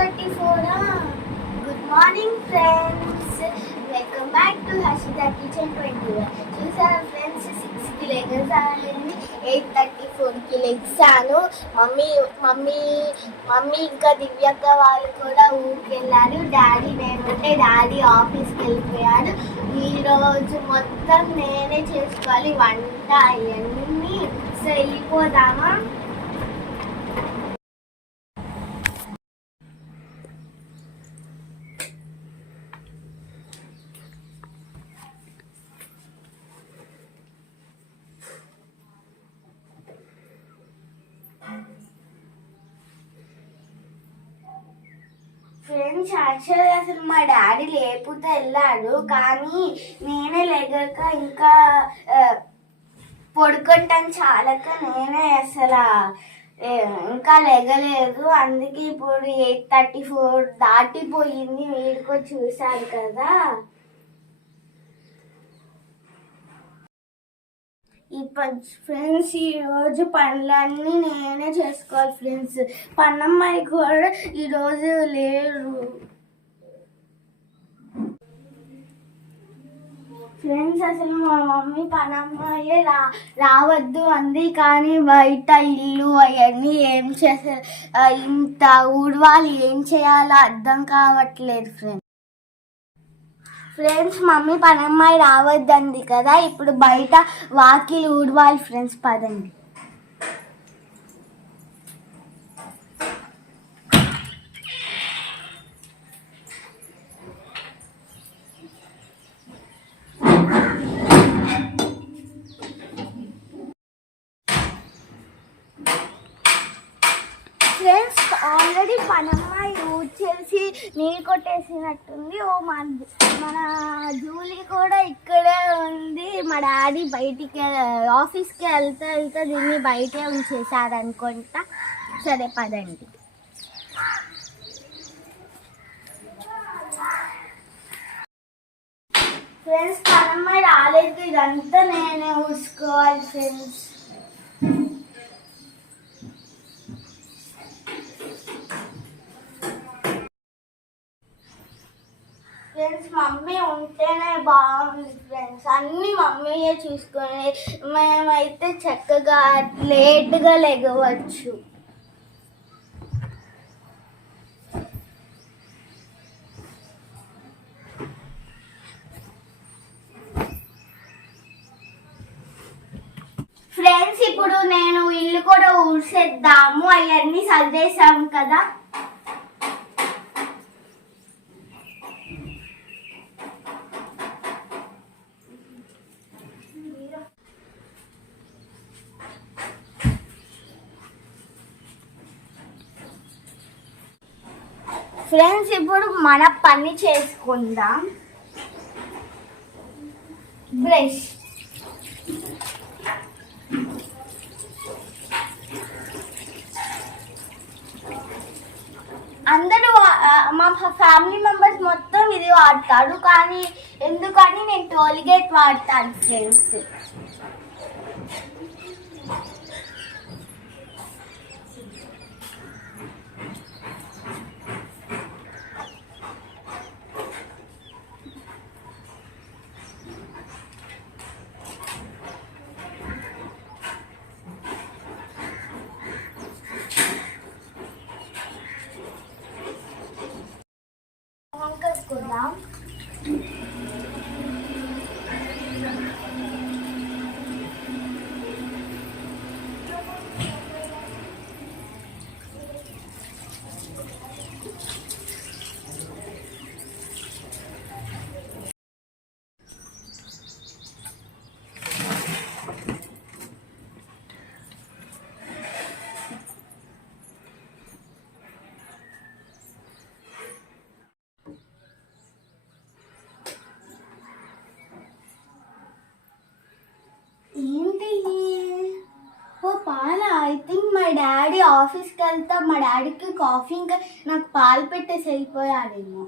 8:34. Good morning, friends. Welcome back to Hashida Kitchen 21. చూసారా ఫ్రెండ్స్, 6కి లెగసానండి, 8:34కి లెగ్సాను. మమ్మీ ఇంకా దివ్యక్క వాళ్ళు కూడా ఊరికి వెళ్ళారు. డాడీ ఆఫీస్కి వెళ్ళిపోయాడు. ఈరోజు మొత్తం నేనే చేసుకోవాలి వంట అవన్నీ. సో వెళ్ళిపోదామా? ఫ్రెండ్స్, యాక్చువల్గా అసలు మా డాడీ లేపుతో వెళ్ళాడు, కానీ నేనే లేగక ఇంకా పడుకుంటాను చాలక నేనే అసలు ఇంకా లేగలేదు. అందుకే ఇప్పుడు 8:34 దాటిపోయింది. వీడికో చూశారు కదా. ఫ్రెండ్స్, ఈరోజు పనులన్నీ నేనే చేసుకోవాలి ఫ్రెండ్స్. పన్నమ్మాయి కూడా ఈరోజు లేరు ఫ్రెండ్స్. అసలు మా మమ్మీ పనమ్మాయే రావద్దు అంది, కానీ బయట ఇల్లు అవన్నీ ఏం చేస్తారు, ఇంత ఊడవాలి, ఏం చేయాలో అర్థం కావట్లేదు ఫ్రెండ్స్. మమ్మీ పనమ్మాయి రావద్దంది కదా, ఇప్పుడు బయట వాకిలి ఊడవాలి ఫ్రెండ్స్. పదండి. ఫ్రెండ్స్, ఆల్రెడీ పనమ్మాయి ఊడ్చేసి నీళ్ళు కొట్టేసినట్టుంది. మన జూలీ కూడా ఇక్కడే ఉంది. మా డాడీ బయటికి ఆఫీస్కి వెళ్తా దీన్ని బయటే ఉంచేసారనుకుంటా. సరే పదండి. ఫ్రెండ్స్, పనమ్మాయి రాలేదు, ఇదంతా నేనే ఊసుకోవాలి ఫ్రెండ్స్. ఫ్రెండ్స్, మమ్మీ ఉంటేనే బాగుంది ఫ్రెండ్స్. అన్నీ మమ్మీయే చూసుకొని మేమైతే చక్కగా లేట్గా లెగవచ్చు. ఫ్రెండ్స్, ఇప్పుడు నేను ఇల్లు కూడా ఊడ్చేద్దాము. అవన్నీ సర్దేశాము కదా. ఫ్రెండ్స్, ఇప్పుడు మన పని చేసుకుందాం. బ్రష్. అందరూ మా ఫ్యామిలీ మెంబర్స్ మొత్తం ఇది వాడతారు, కానీ ఎందుకని నేను టోల్గేట్ వాడతాను ఫ్రెండ్స్. కలుపుకుందాం. ఐ థింక్ మా డాడీ ఆఫీస్కి వెళ్తా, మా డాడీకి కాఫీ ఇంకా నాకు పాలు పెట్టేసి వెళ్ళిపోయాడేమో.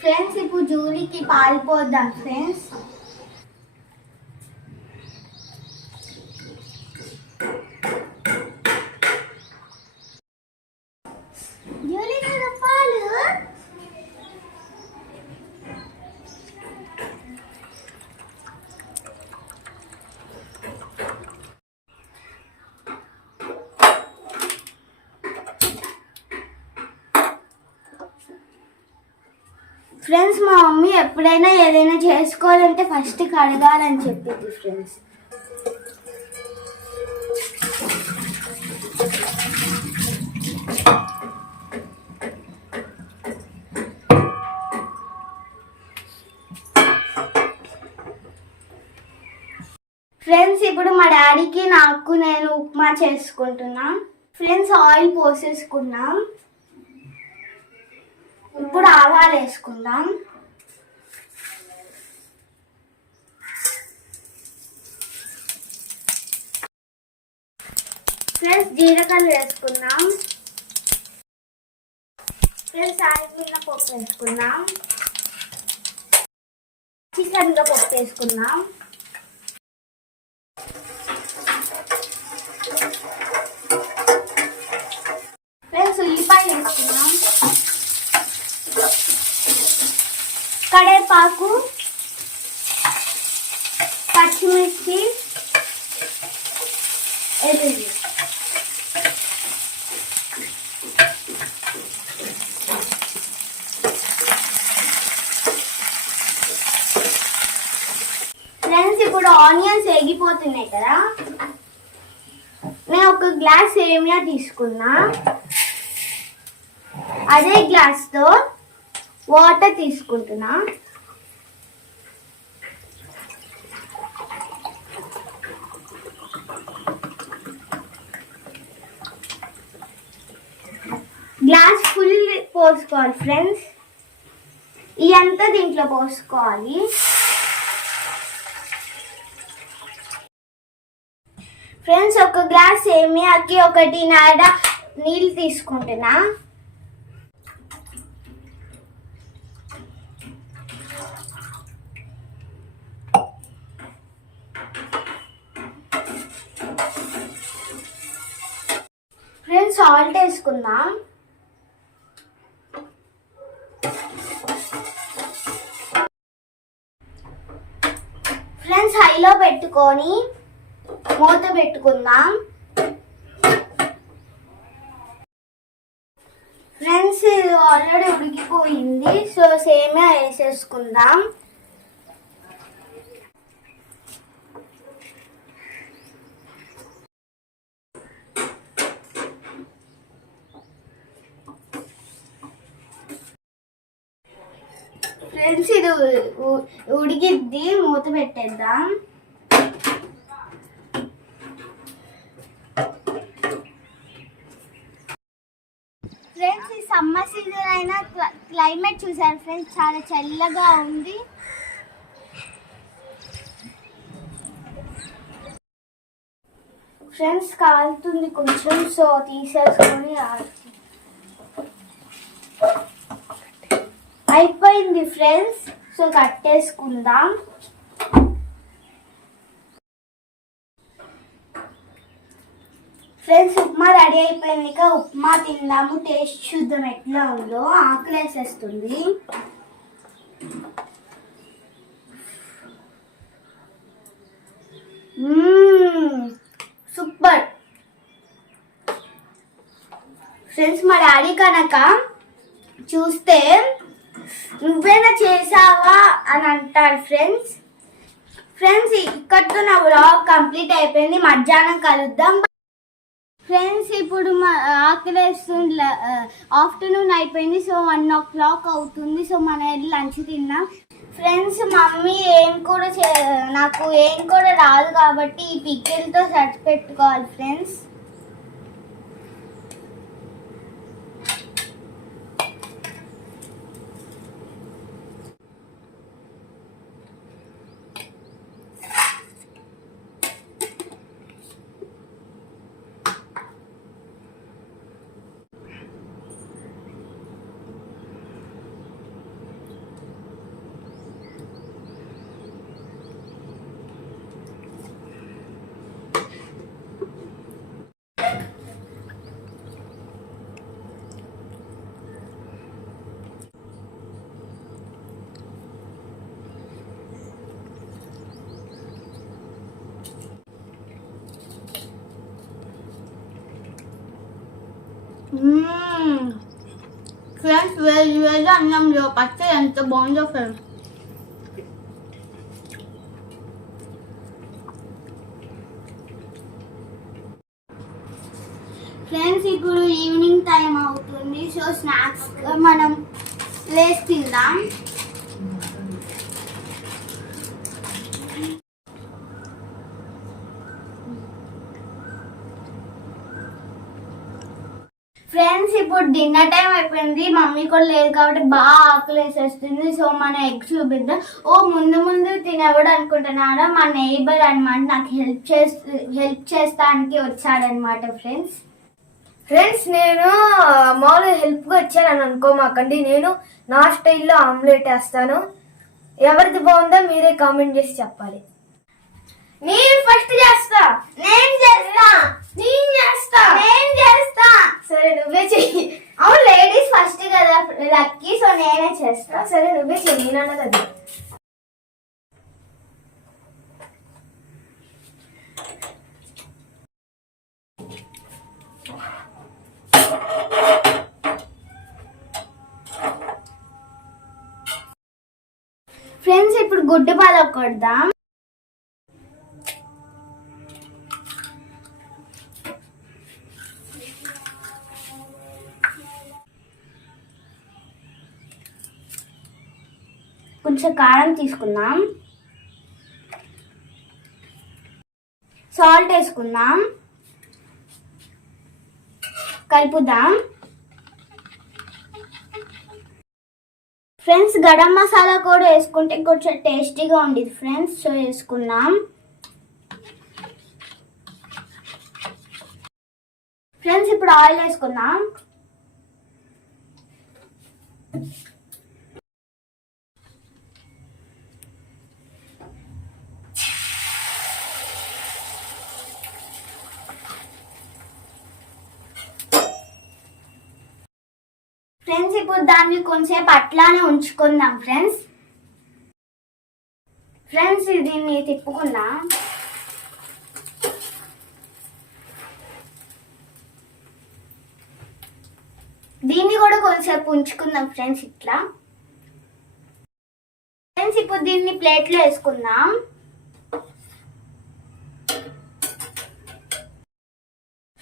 ఫ్రెండ్స్, ఇప్పుడు జూలీకి పాలు పోద్దాం ఫ్రెండ్స్. ఫ్రెండ్స్ మా మమ్మీ ఎప్పుడైనా ఏదైనా చేసుకోవాలంటే ఫస్ట్ కడగాలని చెప్పింది ఫ్రెండ్స్. ఫ్రెండ్స్ ఇప్పుడు మా డాడీకి నాకు నేను ఉప్మా చేసుకుంటున్నా. ఫ్రెండ్స్ ఆయిల్ పోసేసుకున్నాం. ఇప్పుడు ఆవాలు వేసుకుందాం. ఫ్రెండ్స్ జీలకర్ర వేసుకుందాం. ఫ్రెండ్స్ ఆయిల్ పప్పు వేసుకుందాం. చికెన్గా పప్పు వేసుకుందాం. ఫ్రెండ్స్ ఉల్లిపాయలు వేసుకుందాం. కరివేపాకు, పచ్చిమిర్చి, ఎల్లుల్లి. ఫ్రెండ్స్ ఇప్పుడు ఆనియన్స్ వేగిపోతున్నాయి కదా, నేను ఒక గ్లాస్ సేమియా తీసుకున్నా. అదే గ్లాస్తో వాటర్ తీసుకుంటున్నా. గ్లాస్ ఫుల్ పోసుకోవాలి ఫ్రెండ్స్. ఇదంతా దీంట్లో పోసుకోవాలి. ఫ్రెండ్స్ ఒక గ్లాస్ సేమియాకి 1.5 నీళ్ళు తీసుకుంటున్నా. ఫ్రెండ్స్ సాల్ట్ వేసుకుందాం. ఫ్రెండ్స్ హైలో పెట్టుకొని మూత పెట్టుకుందాం. ఫ్రెండ్స్ ఆల్రెడీ ఉడికిపోయింది. సో సేమియా వేసేసుకుందాం. ఫ్రెండ్స్ ఇది ఉడికిద్ది, మూత పెట్టేద్దాం. ఫ్రెండ్స్ ఈ సమ్మర్ సీజన్ అయినా క్లైమేట్ చూసారు ఫ్రెండ్స్, చాలా చల్లగా ఉంది. ఫ్రెండ్స్ కాలుతుంది కొంచెం, సో తీసేసుకొని అయిపోయింది ఫ్రెండ్స్. సో కట్టేసుకుందాం. ఫ్రెండ్స్ ఉప్మా రెడీ అయిపోయింది. ఇక ఉప్మా తిందాము, టేస్ట్ చూద్దాం ఎట్లా ఉందో. ఆకలి వేసేస్తుంది. Super friends. మా డాడీ కనుక చూస్తే నువ్వేనా చేసావా అని అంటారు ఫ్రెండ్స్. ఫ్రెండ్స్ ఇక్కడితో నా వ్లాగ్ కంప్లీట్ అయిపోయింది. మధ్యాహ్నం కలుద్దాం ఫ్రెండ్స్. ఇప్పుడు మా ఆకలేస్తుంది, ఆఫ్టర్నూన్ అయిపోయింది. సో 1 o'clock అవుతుంది. సో మనం వెళ్ళి లంచ్ తిన్నాం. ఫ్రెండ్స్ మమ్మీ నాకు ఏం కూడా రాదు కాబట్టి ఈ పికిల్తో సర్చ్ పెట్టుకోవాలి ఫ్రెండ్స్. ఫ్రెండ్స్ వేడి వేడి అన్నంలో పచ్చడి ఎంత బాగుందో ఫ్రెండ్స్. ఫ్రెండ్స్ ఇప్పుడు ఈవినింగ్ టైం అవుతుంది. సో స్నాక్స్ మనం లేస్ తిందాం. ఫ్రెండ్స్ ఇప్పుడు డిన్నర్ టైం అయిపోయింది. మమ్మీ కూడా లేదు కాబట్టి బాగా ఆకలి వేసేస్తుంది. సో మన ఎగ్స్ చూపిద్దాం. ముందు తినవడు అనుకుంటున్నారా, మా నైబర్ అనమాట, నాకు హెల్ప్ చేస్తానికి వచ్చాడనమాట. ఫ్రెండ్స్ నేను మామూలుగా హెల్ప్గా వచ్చానని అనుకోమాకండి. నేను నా స్టైల్లో ఆమ్లెట్ వేస్తాను. ఎవరిది బాగుందో మీరే కామెంట్ చేసి చెప్పాలి. నేను ఫస్ట్ చేస్తా. నేను చేస్తా. నేను చేస్తా. నేను చేస్తా. సరే నువ్వే చెయ్యి. అవును లేడీస్ ఫస్ట్ కదా లక్కీ, సో నేనే చేస్తా. సరే నువ్వే చెయ్యి, నేను అన్నది అది. ఫ్రెండ్స్ ఇప్పుడు గుడ్డు పాలు కొడదాం. కొంచెం కారం తీసుకుందాం, సాల్ట్ వేసుకుందాం, కలుపుదాం. ఫ్రెండ్స్ గరం మసాలా కూడా వేసుకుంటే కొంచెం టేస్టీగా ఉండేది ఫ్రెండ్స్. సో వేసుకుందాం. ఫ్రెండ్స్ ఇప్పుడు ఆయిల్ వేసుకుందాం. ఫ్రెండ్స్ ఇప్పుడు దాన్ని కొంచెంసేపు అట్లానే ఉంచుకుందాం ఫ్రెండ్స్. దీన్ని తిప్పుకుందాం. దీన్ని కూడా కొంచెంసేపు ఉంచుకుందాం ఫ్రెండ్స్ ఇట్లా. ఫ్రెండ్స్ ఇప్పుడు దీన్ని ప్లేట్లో వేసుకుందాం.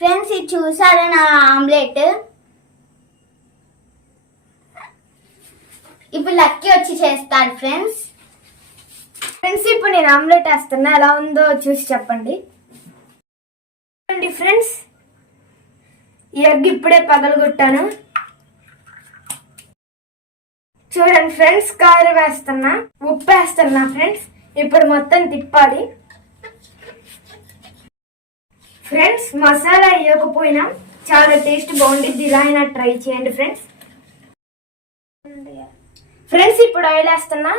ఫ్రెండ్స్ ఇది చూసారా నా ఆమ్లెట్. ఇప్పుడు లక్కీ వచ్చి చేస్తాడు ఫ్రెండ్స్. ఇప్పుడు నేను ఆమ్లెట్ వేస్తున్నా, ఎలా ఉందో చూసి చెప్పండి. ఫ్రెండ్స్ ఈ ఎగ్ ఇప్పుడే పగలగొట్టాను. చూడండి ఫ్రెండ్స్, కారం వేస్తున్నా, ఉప్పు వేస్తున్నా ఫ్రెండ్స్. ఇప్పుడు మొత్తం తిప్పాలి. ఫ్రెండ్స్ మసాలా వేయకపోయినా చాలా టేస్ట్ బాగుంటుంది. ఇలా అయినా ట్రై చేయండి ఫ్రెండ్స్. ఫ్రెండ్స్ ఇప్పుడు ఆయిల్ వేస్తున్నా.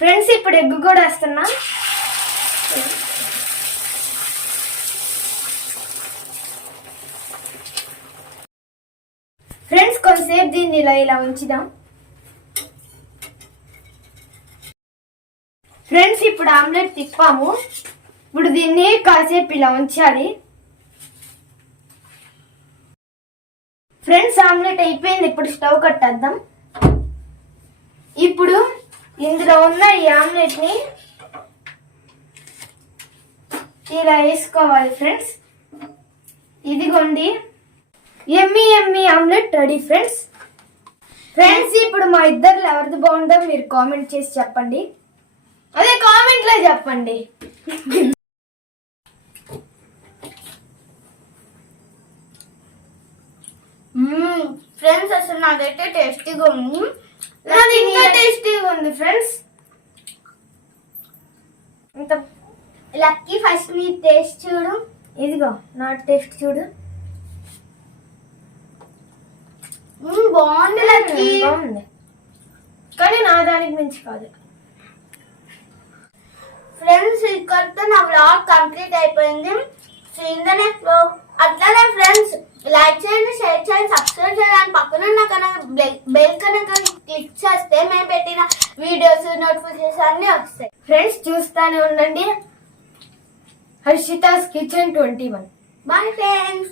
ఫ్రెండ్స్ ఇప్పుడు ఎగ్ కూడా వేస్తున్నా. ఫ్రెండ్స్ కొంతసేపు దీన్ని ఇలా ఉంచుదాం. ఫ్రెండ్స్ ఇప్పుడు ఆమ్లెట్ తిప్పాము. ఇప్పుడు దీన్ని కాసేపు ఇలా ఉంచాలి. ఫ్రెండ్స్ ఆమ్లెట్ అయిపోయింది. ఇప్పుడు స్టవ్ కట్టేద్దాం. ఇప్పుడు ఇందులో ఉన్న ఈ ఆమ్లెట్ ని ఇలా వేసుకోవాలి ఫ్రెండ్స్. ఇదిగోండి, ఎమ్మి ఆమ్లెట్ రెడీ ఫ్రెండ్స్. ఇప్పుడు మా ఇద్దరు ఎవరిది బాగుందో మీరు కామెంట్ చేసి చెప్పండి. అదే కామెంట్ లో చెప్పండి. ఫ్రెండ్స్ అసలు నాకైతే టేస్టీగా ఉంది. నాది ఇంకా టేస్టీగా ఉంది ఫ్రెండ్స్. లక్కీ ఫస్ట్ నీ టేస్ట్ చూడు. ఇదిగో నా టేస్ట్ చూడు. బాగుంది లక్కీ, బాగుంది, కానీ నా దానికి మించి కాదు. ఫ్రెండ్స్ ఇక్కడితో నా వ్లాగ్ కంప్లీట్ అయిపోయింది. అట్లానే ఫ్రెండ్స్ లైక్ చేయండి, షేర్ చేయండి, సబ్స్క్రైబ్ చేయండి. పక్కన బెల్ కనుక క్లిక్ చేస్తే మేము పెట్టిన వీడియోస్ నోటిఫికేషన్ అన్ని వస్తాయి. ఫ్రెండ్స్ చూస్తానే ఉండండి హర్షితాస్ కిచెన్ 21. Bye friends.